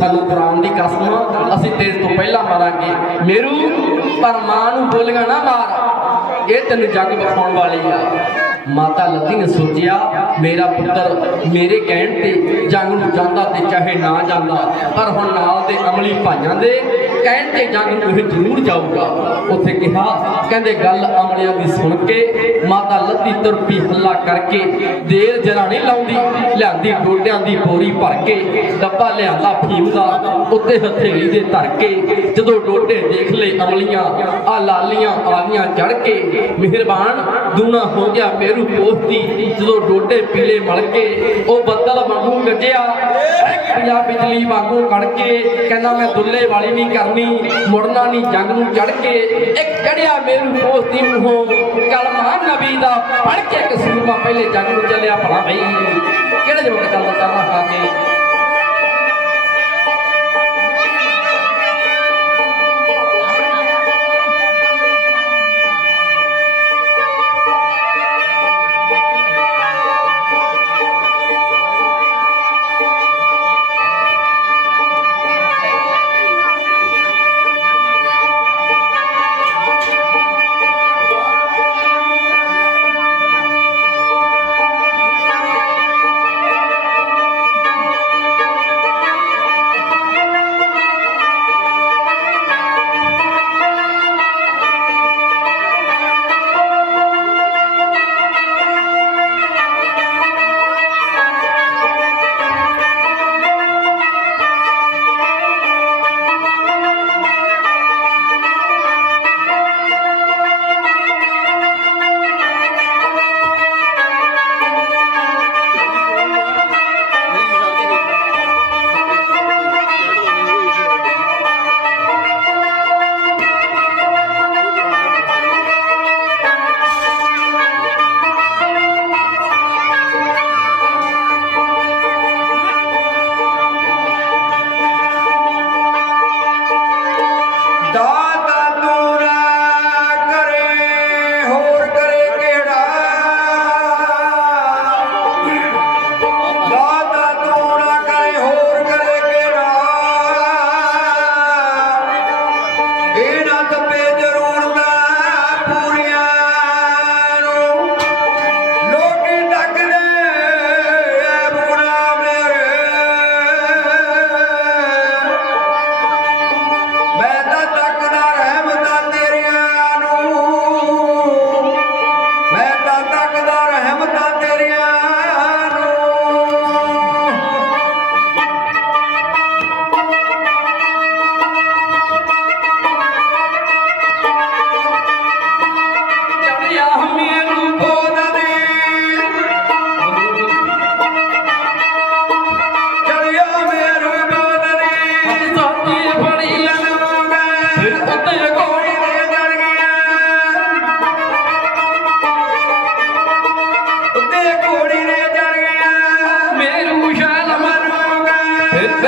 ਸਾਨੂੰ ਕੁਰਾਨ ਦੀ ਕਸਮ ਅਸੀਂ ਤੇਰੇ ਤੋਂ ਪਹਿਲਾਂ ਮਾਰਾਂਗੇ। ਮੇਰੂ ਪਰ ਮਾਂ ਨੂੰ ਬੋਲੀਆਂ ਨਾ ਮਾਰ। ਇਹ ਤੈਨੂੰ ਜੱਗ ਵਿਖਾਉਣ ਵਾਲੀ ਆ। ਮਾਤਾ ਲੱਤੀ ਨੇ ਸੋਚਿਆ, ਮੇਰਾ ਪੁੱਤਰ ਮੇਰੇ ਕਹਿਣ ਤੇ ਜੰਗ ਨੂੰ ਜਾਂਦਾ ਤੇ ਚਾਹੇ ਨਾ ਜਾਂਦਾ, ਪਰ ਹੁਣ ਨਾਲ ਦੇ ਅਮਲੀ ਭਾਈਆਂ ਦੇ ਕਹਿਣ ਤੇ ਜੰਗ ਨੂੰ ਇਹ ਜ਼ਰੂਰ ਜਾਊਗਾ। ਉੱਥੇ ਕਿਹਾ, ਕਹਿੰਦੇ ਗੱਲ ਅਮਲਿਆਂ ਦੀ ਸੁਣ ਕੇ ਮਾਤਾ ਲੱਤੀ ਤੁਰ ਹੱਲਾ ਕਰਕੇ ਦੇਰ ਜਰਾ ਨਹੀਂ ਲਾਉਂਦੀ, ਲਿਆਂਦੀ ਡੋਡਿਆਂ ਦੀ ਬੋਰੀ ਭਰ ਕੇ, ਡੱਬਾ ਲਿਆਂਦਾ ਫੀਮ ਦਾ, ਉੱਤੇ ਹਥੇਲੀ ਦੇ ਧਰ ਕੇ, ਜਦੋਂ ਡੋਡੇ ਦੇਖ ਲਏ ਅਮਲੀਆਂ ਆ ਲਾਲੀਆਂ ਆਲੀਆਂ ਚੜ ਕੇ, ਮਿਹਰਬਾਨ, ਦੂਣਾ ਹੋ ਗਿਆ ਮੇਰੂ ਪੋਸਤੀ ਜਦੋਂ ਡੋਡੇ ਪੀਲੇ ਮਲ ਕੇ, ਉਹ ਬੱਦਲ ਵਾਂਗੂ ਗੱਜਿਆ ਪਿਆ ਬਿਜਲੀ ਵਾਂਗੂ ਕੜ ਕੇ, ਕਹਿੰਦਾ ਮੈਂ ਦੁੱਲੇ ਵਾਲੀ ਨਹੀਂ ਕਰਨੀ, ਮੁੜਨਾ ਨਹੀਂ ਜੰਗ ਨੂੰ ਚੜ ਕੇ। ਇੱਕ ਚੜਿਆ ਮੇਰੂ ਪੋਸਤੀ ਮੂੰਹੋਂ, ਕਲਮਾ ਨਬੀ ਦਾ ਪੜ ਕੇ ਇੱਕ ਪਹਿਲੇ ਜੰਗ ਨੂੰ ਚੱਲਿਆ ਭਲਾ ਬਈ। ਕਿਹੜੇ ਜਵਾਬ ਗੱਲ ਕਰਨਾ ਖਾ ਕੇ?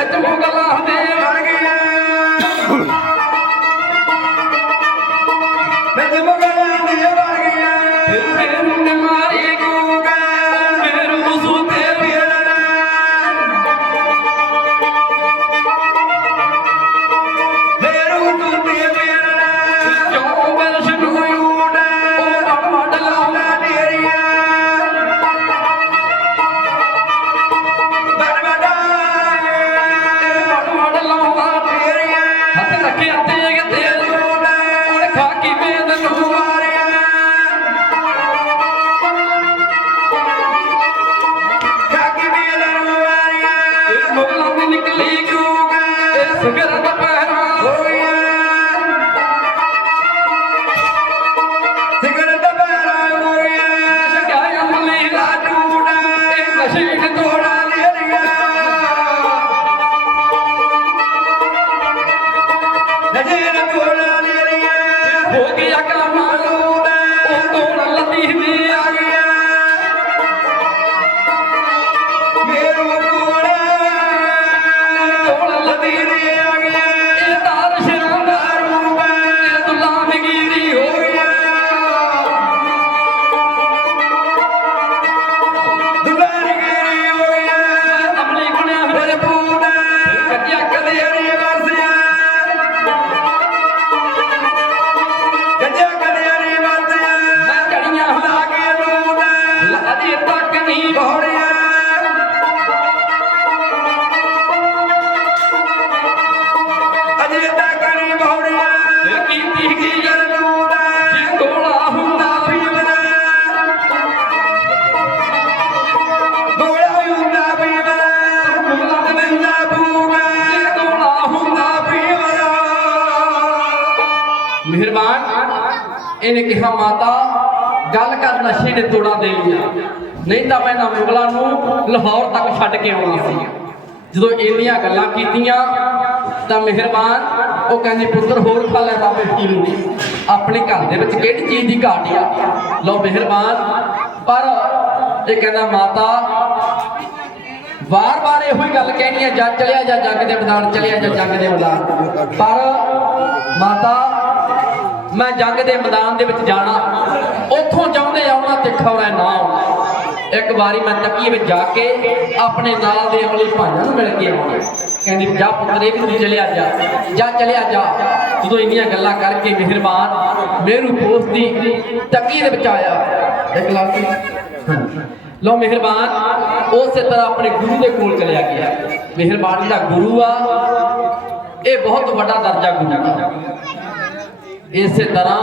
ਫਿਰ ਇਹਨੇ ਕਿਹਾ, ਮਾਤਾ, ਗੱਲ ਕਰ ਨਸ਼ੇ ਨੇ ਤੋੜਾ ਦੇ ਲਿਆ ਨਹੀਂ ਤਾਂ ਮੈਂ ਨਾ ਮੁਗਲਾਂ ਨੂੰ ਲਾਹੌਰ ਤੱਕ ਛੱਡ ਕੇ ਆਉਣਾ ਸੀ। ਜਦੋਂ ਇੰਨੀਆਂ ਗੱਲਾਂ ਕੀਤੀਆਂ, ਤਾਂ ਮਿਹਰਬਾਨ, ਉਹ ਕਹਿੰਦੀ, ਪੁੱਤਰ, ਹੋਰ ਖਾ ਲੈ ਬਾਬੇ ਪੀਰ ਨੂੰ। ਆਪਣੇ ਘਰ ਦੇ ਵਿੱਚ ਕਿਹੜੀ ਚੀਜ਼ ਦੀ ਘਾਟ ਆ? ਲਓ, ਮਿਹਰਬਾਨ। ਪਰ ਇਹ ਕਹਿੰਦਾ, ਮਾਤਾ, ਵਾਰ-ਵਾਰ ਇਹੋ ਹੀ ਗੱਲ ਕਹਿਣੀ ਹੈ ਜਾਂ ਚਲਿਆ ਜਾਂ ਜੰਗ ਦੇ ਮੈਦਾਨ ਚਲਿਆ ਜਾਂ ਜੰਗ ਦੇ ਮੈਦਾਨ। ਪਰ ਮਾਤਾ ਮੈਂ ਜੰਗ ਦੇ ਮੈਦਾਨ ਦੇ ਵਿੱਚ ਜਾਣਾ, ਉੱਥੋਂ ਚਾਹੁੰਦੇ ਆਉਣਾ ਤੇ ਖੌਰਾ ਨਾ ਆਉਣਾ। ਇੱਕ ਵਾਰੀ ਮੈਂ ਤਕੀਏ ਵਿੱਚ ਜਾ ਕੇ ਆਪਣੇ ਨਾਲ ਦੇ ਅਮਲੀ ਭਾਈਆਂ ਨੂੰ ਮਿਲ ਕੇ ਆਉਣਾ ਕਹਿੰਦੀ, ਜਾ ਪੁੱਤਰੇ, ਵੀ ਤੂੰ ਚਲਿਆ ਜਾ ਜਾ ਚਲਿਆ ਜਾ। ਜਦੋਂ ਇੰਨੀਆਂ ਗੱਲਾਂ ਕਰਕੇ ਮਿਹਰਬਾਨ, ਮੇਰੂ ਪੋਸਟ ਦੀ ਤਕੀਏ ਦੇ ਵਿੱਚ ਆਇਆ। ਇੱਕ ਲੱਖ ਲੋ ਮਿਹਰਬਾਨ, ਉਸੇ ਤਰ੍ਹਾਂ ਆਪਣੇ ਗੁਰੂ ਦੇ ਕੋਲ ਚਲਿਆ ਗਿਆ। ਮਿਹਰਬਾਨ ਜਿਹੜਾ ਗੁਰੂ ਆ, ਇਹ ਬਹੁਤ ਵੱਡਾ ਦਰਜਾ ਗੁਰੂ ਦਾ ਇਸੇ ਤਰ੍ਹਾਂ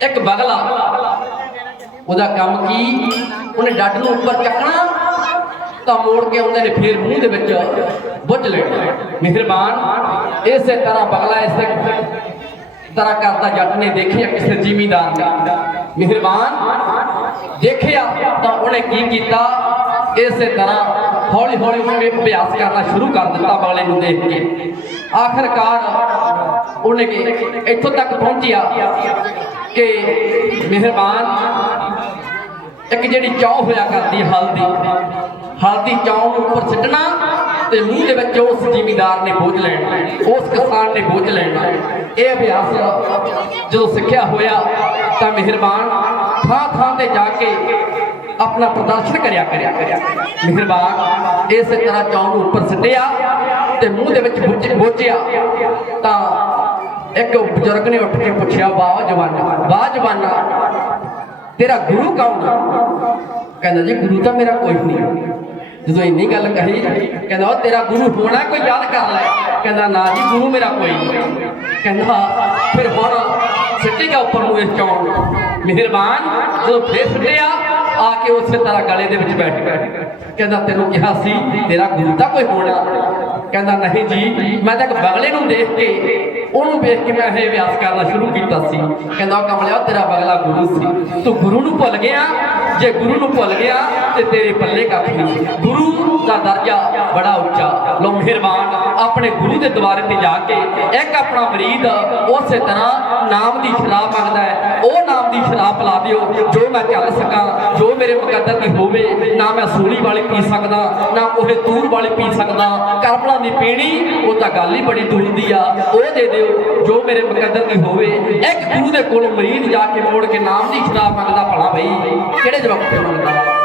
ਇੱਕ ਬਗਲਾ, ਉਹਦਾ ਕੰਮ ਕੀ? ਉਹਨੇ ਡੱਡ ਨੂੰ ਉੱਪਰ ਚੱਕਣਾ ਤਾਂ ਮੋੜ ਕੇ ਆਉਂਦੇ ਨੇ ਫੇਰ ਮੂੰਹ ਦੇ ਵਿੱਚ ਬੁੱਝ ਲੈਣਾ। ਮਿਹਰਬਾਨ, ਇਸੇ ਤਰ੍ਹਾਂ ਬਗਲਾ ਇਸੇ ਤਰ੍ਹਾਂ ਕਰਦਾ ਜੱਟ ਨੇ ਦੇਖਿਆ ਕਿਸੇ ਜ਼ਿਮੀਦਾਰ ਨੇ। ਮਿਹਰਬਾਨ, ਦੇਖਿਆ ਤਾਂ ਉਹਨੇ ਕੀ ਕੀਤਾ? ਇਸੇ ਤਰ੍ਹਾਂ ਹੌਲੀ ਹੌਲੀ ਉਹਨੇ ਅਭਿਆਸ ਕਰਨਾ ਸ਼ੁਰੂ ਕਰ ਦਿੱਤਾ ਬਗਲੇ ਨੂੰ ਦੇਖ ਕੇ। ਆਖਰਕਾਰ ਉਹਨੇ ਇੱਥੋਂ ਤੱਕ ਪਹੁੰਚਿਆ ਕਿ ਮਿਹਰਬਾਨ, ਇੱਕ ਜਿਹੜੀ ਚੌ ਹੋਇਆ ਕਰਦੀ ਹਲਦੀ। ਹਲਦੀ ਚੌ ਨੂੰ ਉੱਪਰ ਸਿੱਟਣਾ ਤੇ ਮੂੰਹ ਦੇ ਵਿੱਚ ਉਸ ਜ਼ਿਮੀਦਾਰ ਨੇ ਬੋਝ ਲੈਣਾ, ਉਸ ਕਿਸਾਨ ਨੇ ਬੋਝ ਲੈਣਾ। ਇਹ ਅਭਿਆਸ ਜਦੋਂ ਸਿੱਖਿਆ ਹੋਇਆ ਤਾਂ ਮਿਹਰਬਾਨ ਥਾਂ ਥਾਂ ਤੇ ਜਾ ਕੇ ਆਪਣਾ ਪ੍ਰਦਰਸ਼ਨ ਕਰਿਆ ਕਰਿਆ ਕਰਿਆ। ਮਿਹਰਬਾਨ, ਇਸੇ ਤਰ੍ਹਾਂ ਚੌ ਨੂੰ ਉੱਪਰ ਸਿੱਟਿਆ ਤੇ ਮੂੰਹ ਦੇ ਵਿੱਚ ਬੁੱਝ- ਤਾਂ ਇੱਕ ਬਜ਼ੁਰਗ ਨੇ ਉੱਠ ਕੇ ਪੁੱਛਿਆ, ਵਾਹ ਜਵਾਨਾ ਵਾਹ ਜਵਾਨਾ, ਤੇਰਾ ਗੁਰੂ ਕੌਣ ਕਹਿੰਦਾ, ਜੀ, ਗੁਰੂ ਤਾਂ ਮੇਰਾ ਕੋਈ ਨਹੀਂ। ਜਦੋਂ ਇੰਨੀ ਗੱਲ ਕਹੀ, ਕਹਿੰਦਾ, ਉਹ ਤੇਰਾ ਗੁਰੂ ਹੋਣਾ, ਕੋਈ ਯਾਦ ਕਰ ਲੈ। ਕਹਿੰਦਾ, ਨਾ ਜੀ, ਗੁਰੂ ਮੇਰਾ ਕੋਈ ਨਹੀਂ। ਕਹਿੰਦਾ, ਫਿਰ ਹੁਣ ਸਿੱਟੇਗਾ ਉੱਪਰ ਨੂੰ ਇਸ ਚੌਂ ਨੂੰ। ਮਿਹਰਬਾਨ, ਜਦੋਂ ਫੇਰ ਸਿੱਟਿਆ ਆ ਕੇ ਉਸੇ ਤਰ੍ਹਾਂ ਗਲੇ ਦੇ ਵਿੱਚ ਬੈਠ ਗਿਆ। ਕਹਿੰਦਾ, ਤੈਨੂੰ ਕਿਹਾ ਸੀ, ਤੇਰਾ ਗੁਰੂ ਤਾਂ ਕੋਈ ਹੋਣਾ ਕਹਿੰਦਾ, ਨਹੀਂ ਜੀ, ਮੈਂ ਤਾਂ ਇੱਕ ਬਗਲੇ ਨੂੰ ਦੇਖ ਕੇ, ਉਹਨੂੰ ਵੇਖ ਕੇ ਮੈਂ ਇਹ ਅਭਿਆਸ ਕਰਨਾ ਸ਼ੁਰੂ ਕੀਤਾ ਸੀ। ਕਹਿੰਦਾ, ਉਹ ਕਮਲਿਆ, ਤੇਰਾ ਬਗਲਾ ਗੁਰੂ ਸੀ। ਤੂੰ ਗੁਰੂ ਨੂੰ ਭੁੱਲ ਗਿਆ? ਜੇ ਗੁਰੂ ਨੂੰ ਭੁੱਲ ਗਿਆ ਤੇ ਤੇਰੇ ਪੱਲੇ ਕੱਖ ਨਹੀਂ ਗੁਰੂ ਦਾ ਦਰਜਾ ਬੜਾ ਉੱਚਾ। ਲੋ ਮਿਹਰਬਾਨ, ਆਪਣੇ ਗੁਰੂ ਦੇ ਦੁਆਰੇ ਤੇ ਜਾ ਕੇ ਇੱਕ ਆਪਣਾ ਮਰੀਦ ਉਸੇ ਤਰ੍ਹਾਂ ਨਾਮ ਦੀ ਸ਼ਰਾਬ ਮੰਗਦਾ ਹੈ। ਉਹ ਨਾਮ ਦੀ ਸ਼ਰਾਬ ਪਿਲਾ ਦਿਓ। ਜੋ ਮੈਂ ਚੱਲ ਸਕਾਂ, ਜੋ ਮੇਰੇ ਮੁਕੱਦਰ ਦੀ ਹੋਵੇ, ਨਾ ਮੈਂ ਸੂਲੀ ਵਾਲੀ ਪੀ ਸਕਦਾ, ਨਾ ਕੋਹੇ ਤੂਰ ਵਾਲੀ ਪੀ ਸਕਦਾ। ਕਰਬਲਾ ਦੀ ਪੀਣੀ, ਉਹ ਤਾਂ ਗੱਲ ਹੀ ਬੜੀ ਦੂਰ ਦੀ ਆ। ਉਹ ਦੇ ਦਿਓ, ਜੋ ਮੇਰੇ ਮੁਕੱਦਰ ਦੀ ਹੋਵੇ। ਇੱਕ ਗੁਰੂ ਦੇ ਕੋਲ ਮਰੀਦ ਜਾ ਕੇ ਮੋੜ ਕੇ ਨਾਮ ਦੀ ਸ਼ਰਾਬ ਮੰਗਦਾ ਭਲਾ ਬਈ। ਕਿਹੜੇ ਜਵਾਬ ਤੇ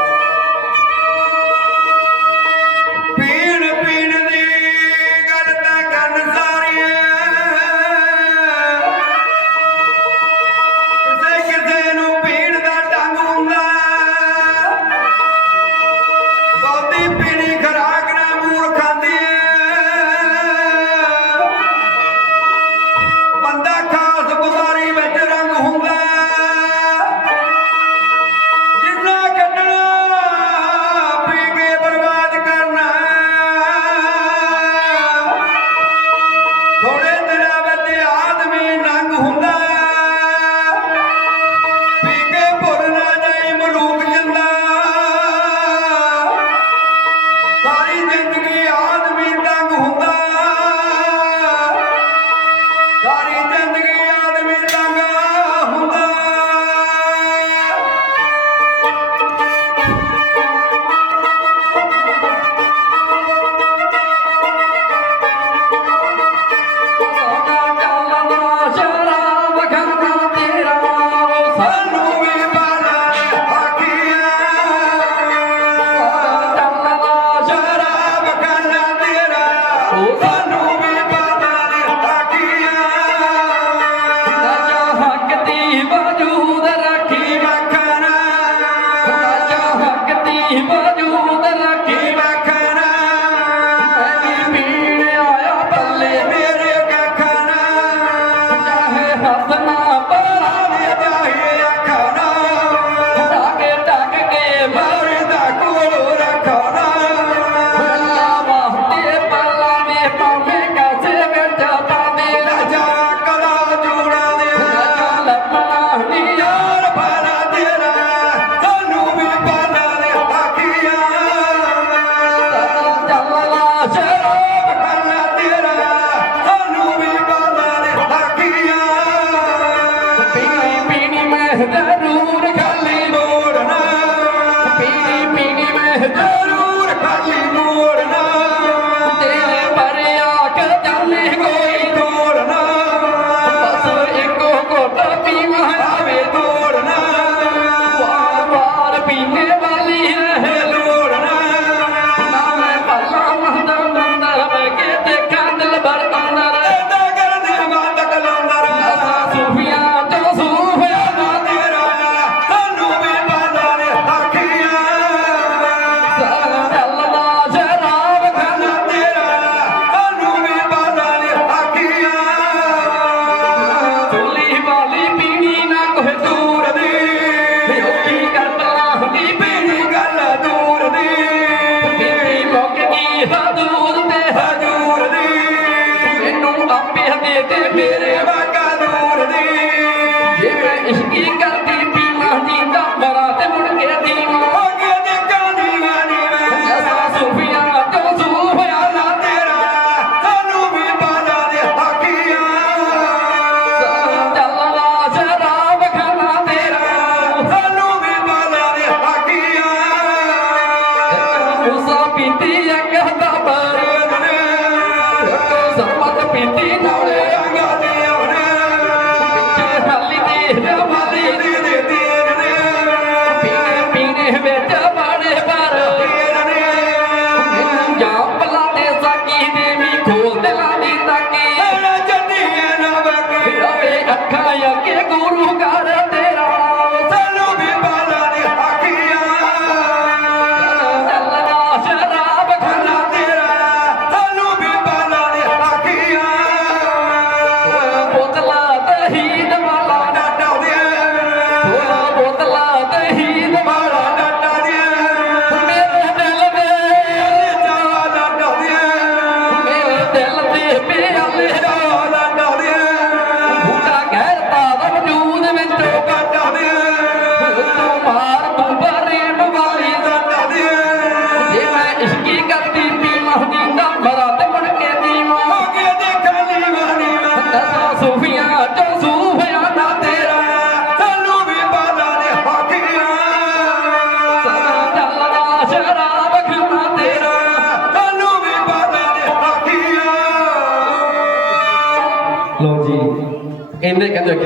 ਲੋ ਜੀ ਇਹਨੇ ਕਹਿੰਦੇ